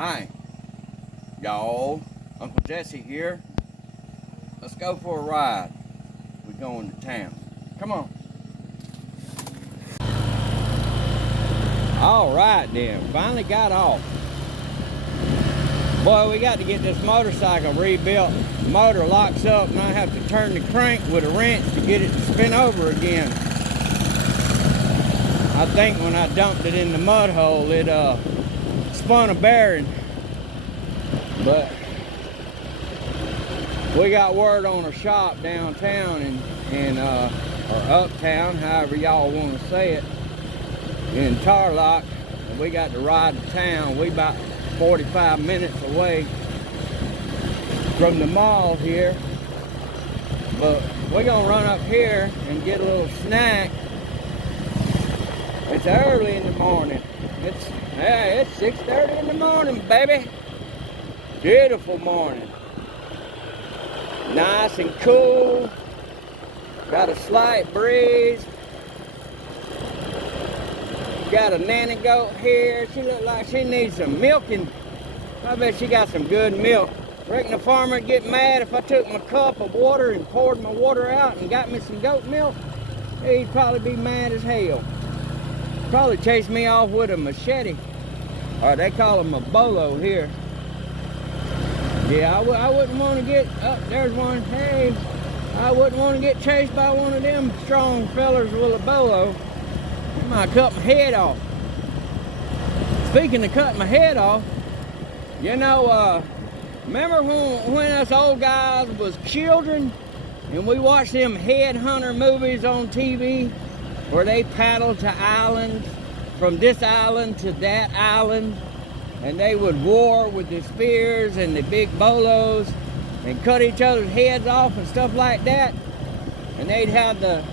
Hi, y'all. Uncle Jesse here. Let's go for a ride. We're going to town. Come on. All right then, finally got off. Boy, we got to get this motorcycle rebuilt. The motor locks up and I have to turn the crank with a wrench to get it to spin over again. I think when I dumped it in the mud hole, it spun a bearing. But we got word on a shop downtown or uptown, however y'all want to say it, in Tarlock, and we got to ride to town. We about 45 minutes away from the mall here, but we're gonna run up here and get a little snack. It's early in the morning. It's 6:30 in the morning, baby. Beautiful morning. Nice and cool. Got a slight breeze. Got a nanny goat here. She look like she needs some milking. I bet she got some good milk. Reckon the farmer would get mad if I took my cup of water and poured my water out and got me some goat milk. He'd probably be mad as hell. Probably chase me off with a machete. Or they call them a bolo here. Yeah, I wouldn't want to get, there's one. Hey, I wouldn't want to get chased by one of them strong fellers with a bolo. I might cut my head off. Speaking of cutting my head off, you know, remember when us old guys was children and we watched them headhunter movies on TV where they paddled to islands, from this island to that island, and they would war with the spears and the big bolos and cut each other's heads off and stuff like that. And they'd have the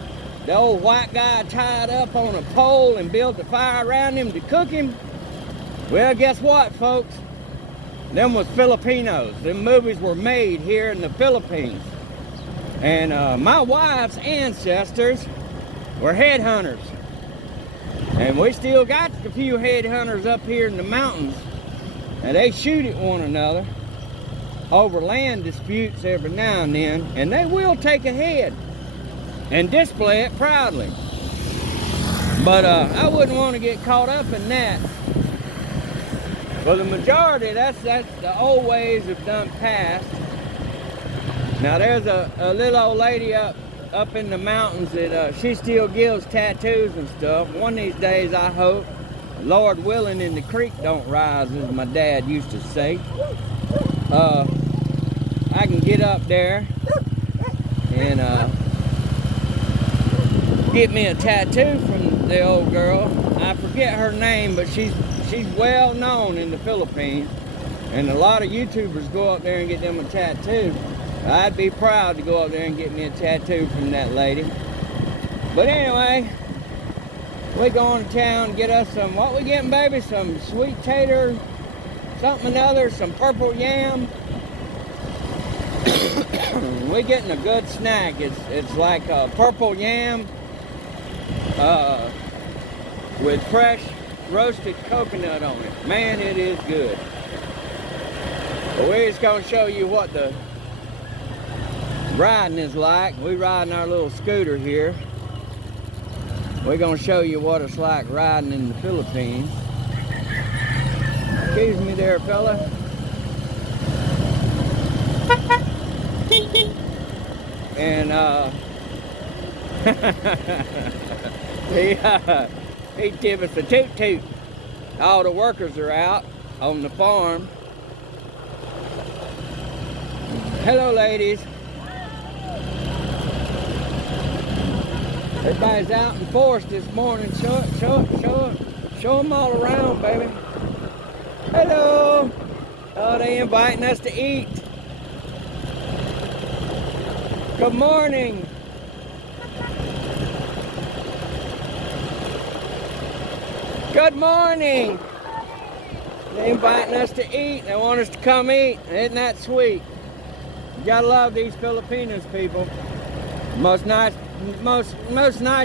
old white guy tied up on a pole and built a fire around him to cook him. Well, guess what, folks? Them was Filipinos. Them movies were made here in the Philippines. And my wife's ancestors were headhunters. And we still got a few headhunters up here in the mountains. And they shoot at one another over land disputes every now and then. And they will take a head and display it proudly. But I wouldn't want to get caught up in that. For the majority, that's the old ways have done past. Now there's a little old lady up in the mountains that she still gives tattoos and stuff. One of these days, I hope, Lord willing, and the creek don't rise, as my dad used to say, I can get up there and get me a tattoo from the old girl. I forget her name, but she's well known in the Philippines, and a lot of YouTubers go up there and get them a tattoo. I'd be proud to go up there and get me a tattoo from that lady. But anyway, we're going to town, get us some, what we getting, baby? Some sweet tater, something another, some purple yam. We're getting a good snack. It's like a purple yam with fresh roasted coconut on it. Man, it is good. But we're just going to show you what the riding is like. We're riding our little scooter here. We're going to show you what it's like riding in the Philippines. Excuse me there, fella. And he give us a toot toot. All the workers are out on the farm. Hello, ladies. Everybody's out in the forest this morning. Show them all around, baby. Hello. Oh, they inviting us to eat. Good morning. Good morning. They're inviting us to eat. They want us to come eat. Isn't that sweet? You gotta love these Filipinos, people. Most nice,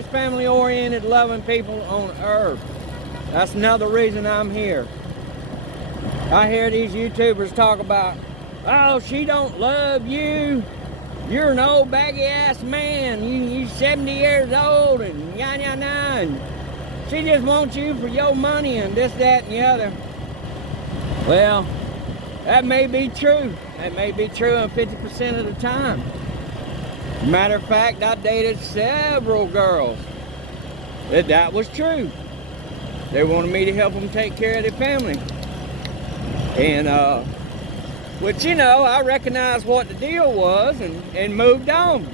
family-oriented, loving people on earth. That's another reason I'm here. I hear these YouTubers talk about, oh, she don't love you. You're an old baggy ass man. You're 70 years old and yada yada. And she just wants you for your money and this, that, and the other. Well, that may be true. That may be true 50% of the time. Matter of fact, I dated several girls that was true. They wanted me to help them take care of their family. And, which, you know, I recognized what the deal was and moved on.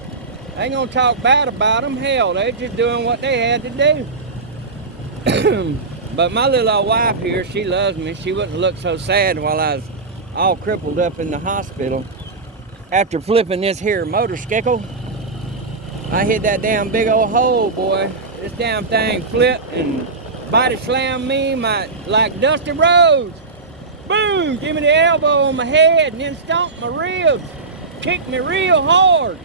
I ain't gonna talk bad about them. Hell, they just doing what they had to do. But my little old wife here, she loves me. She wouldn't look so sad while I was all crippled up in the hospital. After flipping this here motorcycle, I hit that damn big old hole, boy. This damn thing flipped and body slammed me like Dusty Rhodes. Boom! Give me the elbow on my head and then stomped my ribs. Kicked me real hard.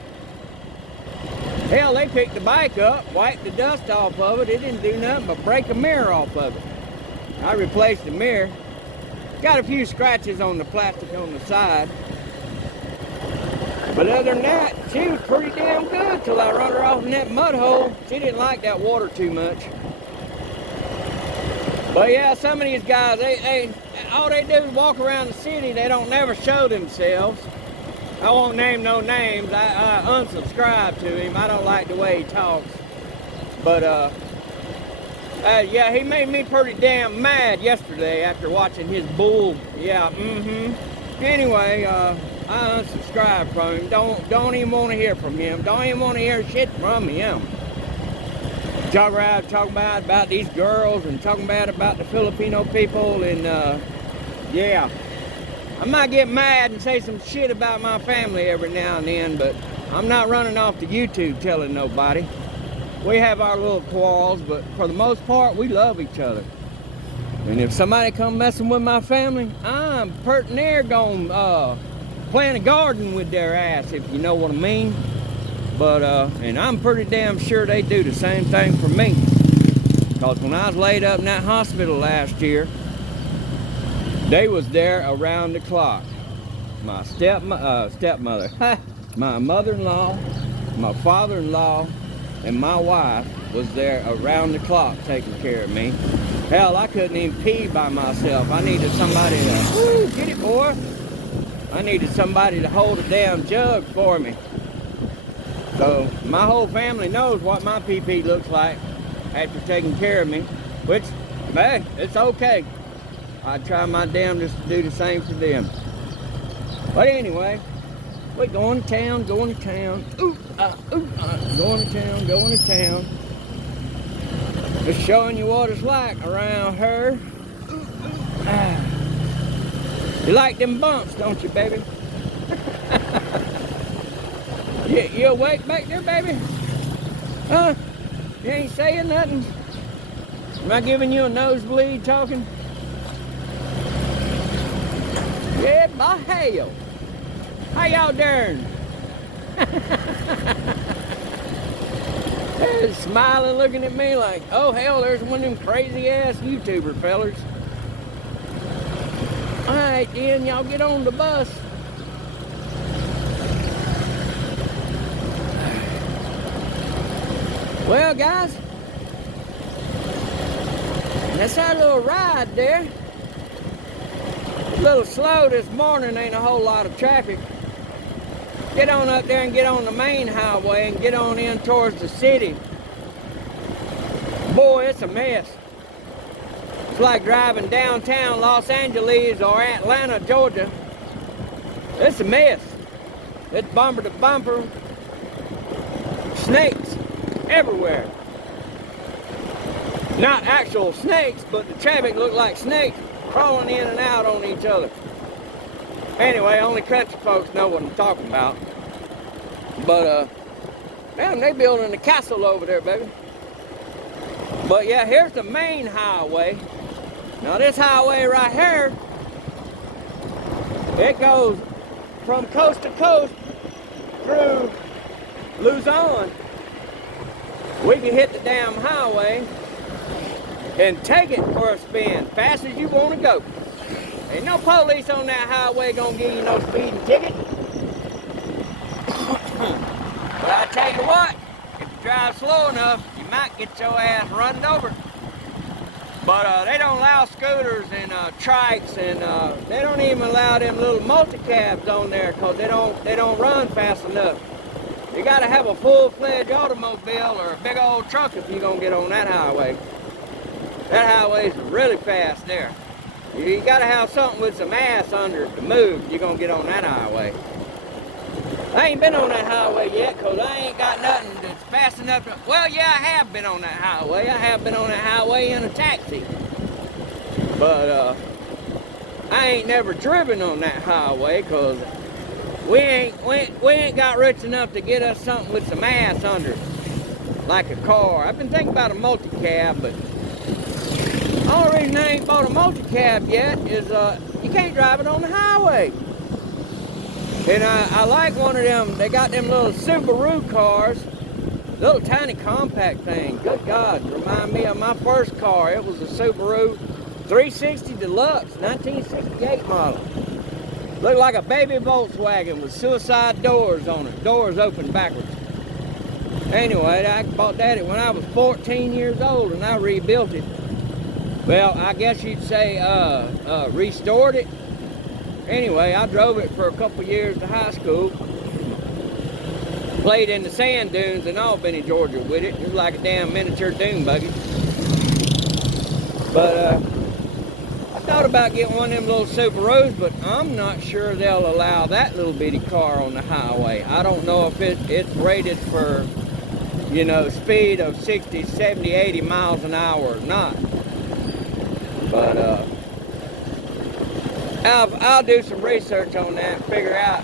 Hell, they picked the bike up, wiped the dust off of it. It didn't do nothing but break a mirror off of it. I replaced the mirror. Got a few scratches on the plastic on the side. But other than that, she was pretty damn good till I run her off in that mud hole. She didn't like that water too much. But yeah, some of these guys, all they do is walk around the city. They don't never show themselves. I won't name no names. I unsubscribe to him. I don't like the way he talks. But yeah, he made me pretty damn mad yesterday after watching his bull. Yeah, Anyway, I unsubscribed from him. Don't even want to hear from him. Don't even want to hear shit from him. Talking about these girls and talking about the Filipino people and yeah. I might get mad and say some shit about my family every now and then, but I'm not running off to YouTube telling nobody. We have our little quarrels, but for the most part, we love each other. And if somebody come messing with my family, I'm pert near gonna plant a garden with their ass, if you know what I mean. But, and I'm pretty damn sure they do the same thing for me. Because when I was laid up in that hospital last year, they was there around the clock. My stepmother, my mother-in-law, my father-in-law, and my wife was there around the clock taking care of me. Hell, I couldn't even pee by myself. I needed somebody to, woo, get it, boy. I needed somebody to hold a damn jug for me. So my whole family knows what my pee-pee looks like after taking care of me, which, hey, it's okay. I try my damnedest to do the same for them. But anyway, we're going to town, going to town. Going to town. Just showing you what it's like around her. You like them bumps, don't you, baby? You awake back there, baby? Huh? You ain't saying nothing? Am I giving you a nosebleed talking? Yeah, by hell. How y'all doing? They're smiling, looking at me like, oh hell, there's one of them crazy ass YouTuber fellers. Alright then, y'all get on the bus. Well guys, that's our little ride there. A little slow this morning, ain't a whole lot of traffic. Get on up there and get on the main highway and get on in towards the city. Boy, it's a mess. It's like driving downtown Los Angeles or Atlanta, Georgia. It's a mess. It's bumper to bumper. Snakes everywhere. Not actual snakes, but the traffic looked like snakes crawling in and out on each other. Anyway, only country folks know what I'm talking about. But, damn, they building a castle over there, baby. But yeah, here's the main highway. Now this highway right here, it goes from coast to coast through Luzon. We can hit the damn highway and take it for a spin, fast as you want to go. Ain't no police on that highway gonna give you no speeding ticket. But I tell you what, if you drive slow enough, you might get your ass run over. But they don't allow scooters and trikes, and they don't even allow them little multi-cabs on there because they don't run fast enough. You gotta have a full-fledged automobile or a big old truck if you're gonna get on that highway. That highway's really fast there. You gotta have something with some ass under it to move if you're gonna get on that highway. I ain't been on that highway yet because I ain't got nothing that's fast enough to... Well, yeah, I have been on that highway. I have been on that highway in a taxi. But I ain't never driven on that highway because we ain't got rich enough to get us something with some ass under it, like a car. I've been thinking about a multi-cab, but the only reason I ain't bought a multi-cab yet is you can't drive it on the highway. And I like one of them. They got them little Subaru cars, little tiny compact thing. Good God, remind me of my first car. It was a Subaru 360 Deluxe, 1968 model. Looked like a baby Volkswagen with suicide doors on it. Doors open backwards. Anyway, I bought that when I was 14 years old, and I rebuilt it. Well, I guess you'd say restored it. Anyway, I drove it for a couple years to high school. Played in the sand dunes in Albany, Georgia with it. It was like a damn miniature dune buggy. But I thought about getting one of them little Subarus, but I'm not sure they'll allow that little bitty car on the highway. I don't know if it's rated for, you know, speed of 60, 70, 80 miles an hour or not. But I'll do some research on that and figure out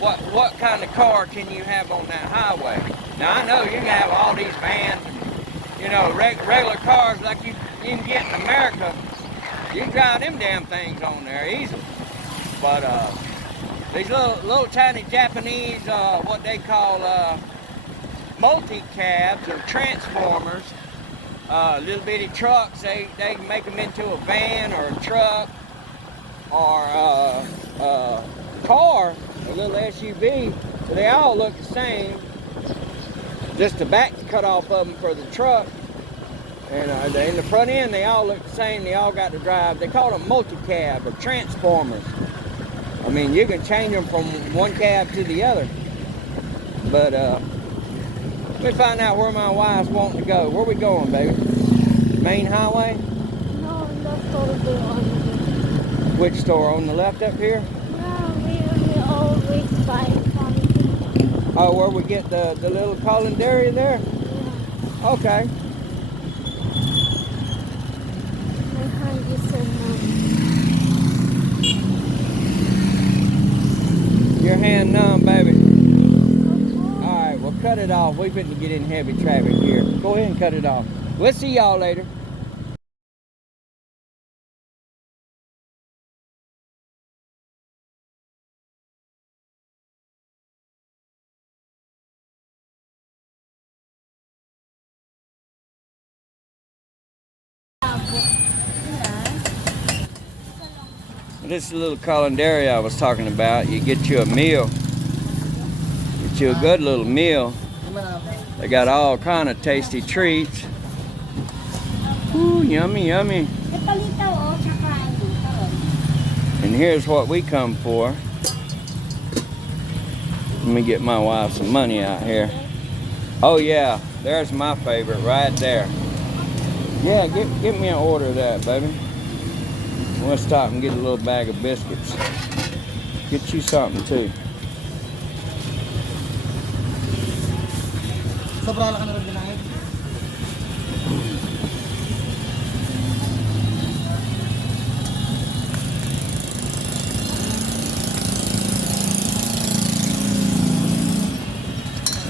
what kind of car can you have on that highway. Now I know you can have all these vans, and, you know, regular cars like you can get in America. You can drive them damn things on there easily. But these little tiny Japanese, what they call multi-cabs or transformers, little bitty trucks, they can make them into a van or a truck or a car, a little SUV. So they all look the same. Just the back's cut off of them for the truck. And in the front end, they all look the same. They all got to drive. They call them multi-cab or transformers. I mean, you can change them from one cab to the other. But let me find out where my wife's wanting to go. Where we going, baby? Main highway? No, left over on the... Which store? On the left up here? No, we always buy something. Oh, where we get the little colander there? Yeah. Okay. My hand is so numb. Your hand numb, baby. Alright, well cut it off. We've been to get in heavy traffic here. Go ahead and cut it off. We'll see y'all later. This is the little colander I was talking about. You get you a meal. Get you a good little meal. They got all kind of tasty treats. Ooh, yummy, yummy. And here's what we come for. Let me get my wife some money out here. Oh yeah, there's my favorite right there. Yeah, get me an order of that, baby. We'll stop and get a little bag of biscuits. Get you something too. Now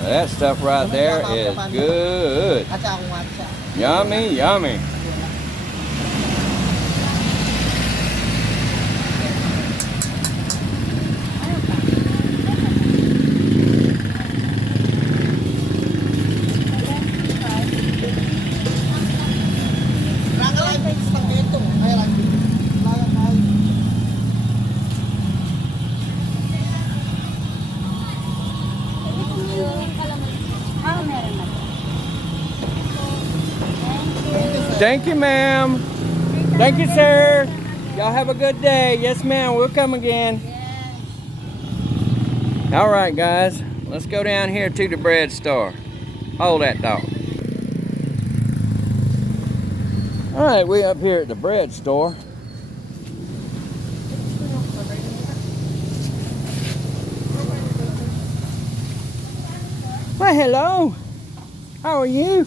that stuff right there is good. Yummy, yummy. Thank you, ma'am. Thank you, sir. Y'all have a good day. Yes, ma'am. We'll come again. All right, guys. Let's go down here to the bread store. Hold that dog. All right, we up here at the bread store. Why, hello. How are you?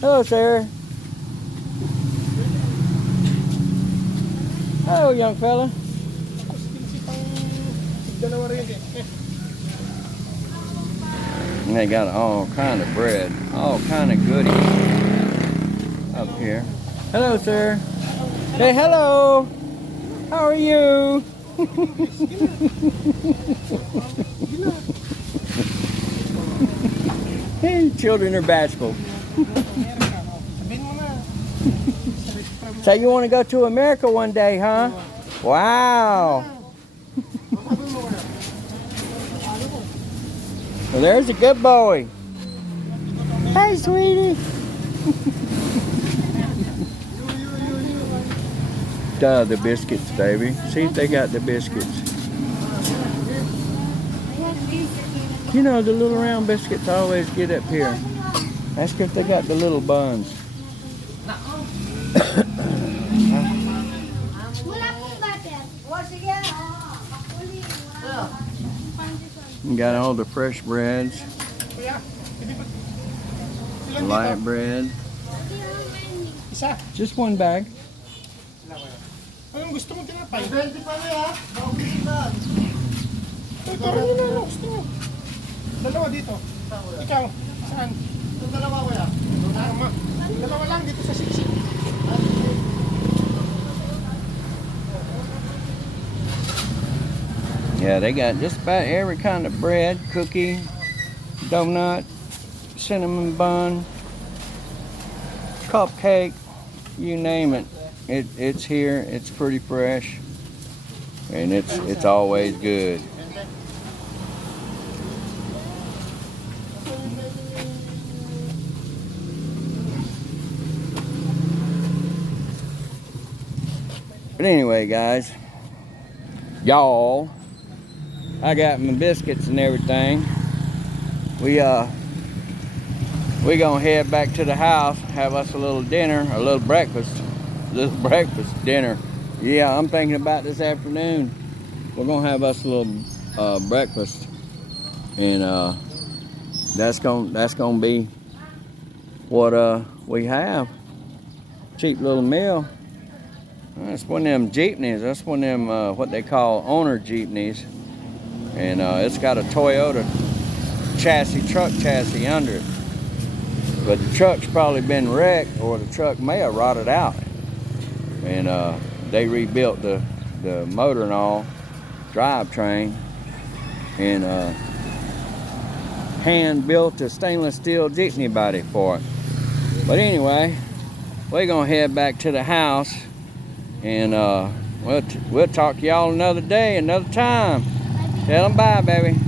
Hello, sir. Hello, young fella. And they got all kind of bread, all kind of goodies up here. Hello, sir. Hey, hello. How are you? Hey, children are bashful. So you want to go to America one day, huh? Wow. Well, there's a good boy. Hey, sweetie. Duh, the biscuits, baby. See if they got the biscuits. You know, the little round biscuits I always get up here. Ask if they got the little buns. You got all the fresh breads. Light bread. Just one bag. Anong gusto mong tinapay? Bente pa rin ha? Parang yun na, gusto mo. Dalawa dito. Ikaw, saan? Itong dalawa ko ya? Dalawa lang dito sa siksik. Yeah, they got just about every kind of bread, cookie, donut, cinnamon bun, cupcake, you name it. It's here. It's pretty fresh, and it's always good. But anyway, guys, y'all, I got my biscuits and everything. We gonna head back to the house, have us a little dinner, a little breakfast dinner. Yeah, I'm thinking about this afternoon. We're gonna have us a little breakfast, and that's gonna be what we have. Cheap little meal. That's one of them jeepneys. That's one of them what they call owner jeepneys, and it's got a Toyota truck chassis under it. But the truck's probably been wrecked, or the truck may have rotted out. And they rebuilt the motor and all, drivetrain, and hand built a stainless steel jeepney body for it. But anyway, we're gonna head back to the house, and we'll talk to y'all another day, another time. Tell them bye, baby.